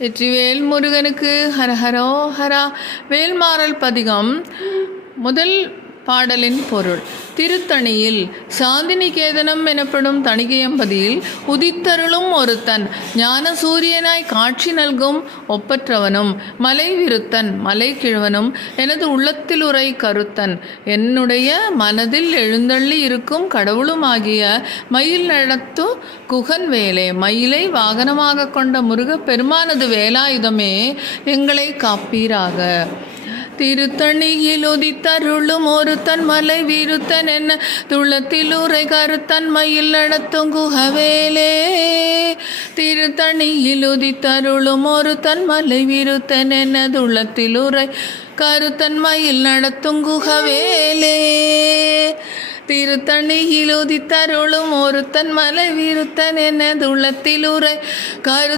வெற்றிவேல் முருகனுக்கு ஹரஹரோ ஹரா. வேல்மாறல் பதிகம் முதல் பாடலின் பொருள். திருத்தணியில் சாந்திநிகேதனம் எனப்படும் தணிகையம்பதியில் உதித்தருளும் ஒருத்தன் ஞான சூரியனாய் காட்சி நல்கும் ஒப்பற்றவனும் மலை விருத்தன் மலை கிழவனும் எனது உள்ளத்தில் உரை கருத்தன் என்னுடைய மனதில் எழுந்தள்ளி இருக்கும் கடவுளுமாகிய மயில் நடத்து குகன் வேலே. மயிலை வாகனமாக கொண்ட முருகப் பெருமானது வேலாயுதமே எங்களை காப்பீராக. திருத்தணியில் உதித்தருளும் ஒருத்தன் மலை விருத்தன் என்ன துள்ளத்தில் உரை கருத்தன் மயில் நடத்தும் குகவேலே. திருத்தணியில் உதித்தருளும் ஒருத்தன் மலை விருத்தன் என்ன துள்ளத்தில் உரை கருத்தன் மயில் நடத்தும் குகவேலே. திருத்தணியில் உதித்தருளும் ஒருத்தன் மலை விருத்தன் என்ன துள்ளத்தில் உரை கரு